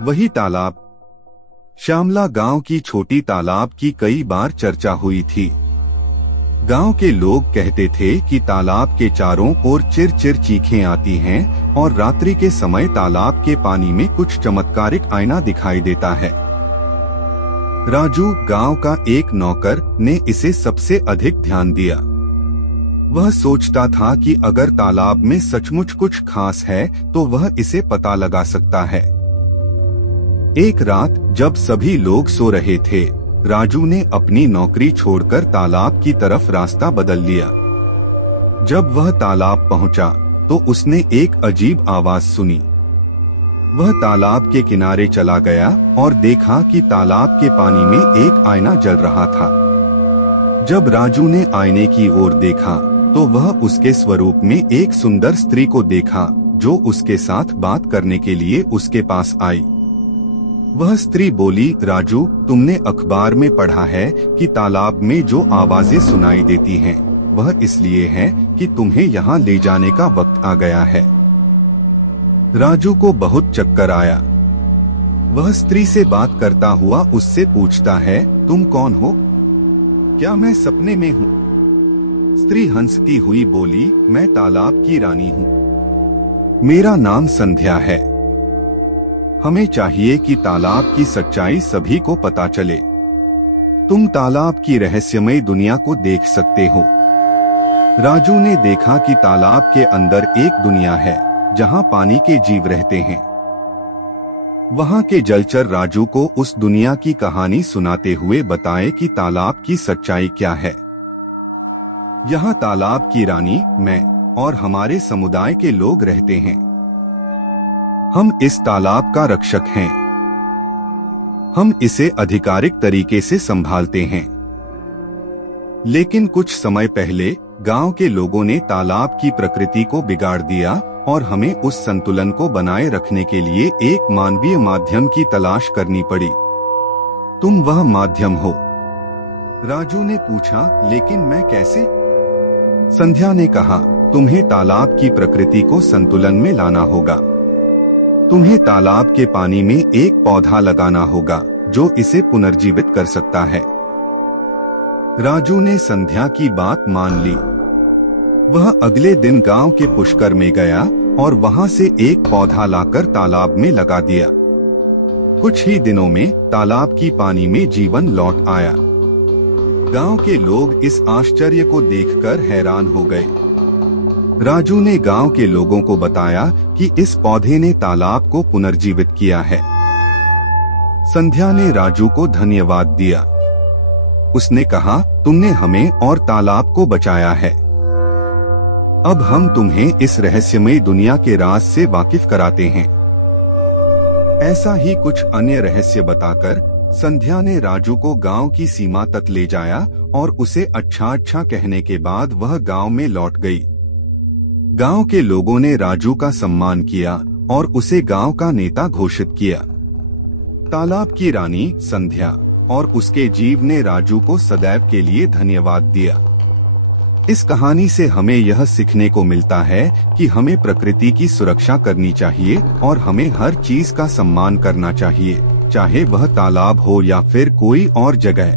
वही तालाब। श्यामला गांव की छोटी तालाब की कई बार चर्चा हुई थी। गांव के लोग कहते थे कि तालाब के चारों ओर चिर चिर चीखें आती हैं और रात्रि के समय तालाब के पानी में कुछ चमत्कारिक आईना दिखाई देता है। राजू, गांव का एक नौकर, ने इसे सबसे अधिक ध्यान दिया। वह सोचता था कि अगर तालाब में सचमुच कुछ खास है तो वह इसे पता लगा सकता है। एक रात जब सभी लोग सो रहे थे, राजू ने अपनी नौकरी छोड़कर तालाब की तरफ रास्ता बदल लिया। जब वह तालाब पहुंचा तो उसने एक अजीब आवाज सुनी। वह तालाब के किनारे चला गया और देखा कि तालाब के पानी में एक आईना जल रहा था। जब राजू ने आईने की ओर देखा तो वह उसके स्वरूप में एक सुंदर स्त्री को देखा जो उसके साथ बात करने के लिए उसके पास आई। वह स्त्री बोली, राजू, तुमने अखबार में पढ़ा है कि तालाब में जो आवाजें सुनाई देती हैं, वह इसलिए है कि तुम्हें यहाँ ले जाने का वक्त आ गया है। राजू को बहुत चक्कर आया। वह स्त्री से बात करता हुआ उससे पूछता है, तुम कौन हो? क्या मैं सपने में हूँ? स्त्री हंसती हुई बोली, मैं तालाब की रानी हूँ। मेरा नाम संध्या है। हमें चाहिए कि तालाब की सच्चाई सभी को पता चले। तुम तालाब की रहस्यमय दुनिया को देख सकते हो। राजू ने देखा कि तालाब के अंदर एक दुनिया है जहां पानी के जीव रहते हैं। वहां के जलचर राजू को उस दुनिया की कहानी सुनाते हुए बताए कि तालाब की सच्चाई क्या है। यहाँ तालाब की रानी, मैं और हमारे समुदाय के लोग रहते हैं। हम इस तालाब का रक्षक हैं। हम इसे आधिकारिक तरीके से संभालते हैं। लेकिन कुछ समय पहले गांव के लोगों ने तालाब की प्रकृति को बिगाड़ दिया और हमें उस संतुलन को बनाए रखने के लिए एक मानवीय माध्यम की तलाश करनी पड़ी। तुम वह माध्यम हो? राजू ने पूछा, लेकिन मैं कैसे? संध्या ने कहा, तुम्हें तालाब की प्रकृति को संतुलन में लाना होगा। तुम्हें तालाब के पानी में एक पौधा लगाना होगा जो इसे पुनर्जीवित कर सकता है। राजू ने संध्या की बात मान ली। वह अगले दिन गांव के पुष्कर में गया और वहां से एक पौधा लाकर तालाब में लगा दिया। कुछ ही दिनों में तालाब की पानी में जीवन लौट आया। गांव के लोग इस आश्चर्य को देखकर हैरान हो गए। राजू ने गांव के लोगों को बताया कि इस पौधे ने तालाब को पुनर्जीवित किया है। संध्या ने राजू को धन्यवाद दिया। उसने कहा, तुमने हमें और तालाब को बचाया है। अब हम तुम्हें इस रहस्यमय दुनिया के राज से वाकिफ कराते हैं। ऐसा ही कुछ अन्य रहस्य बताकर संध्या ने राजू को गांव की सीमा तक ले जाया और उसे अच्छा अच्छा कहने के बाद वह गांव में लौट गई। गांव के लोगों ने राजू का सम्मान किया और उसे गांव का नेता घोषित किया। तालाब की रानी संध्या और उसके जीव ने राजू को सदैव के लिए धन्यवाद दिया। इस कहानी से हमें यह सीखने को मिलता है कि हमें प्रकृति की सुरक्षा करनी चाहिए और हमें हर चीज का सम्मान करना चाहिए, चाहे वह तालाब हो या फिर कोई और जगह।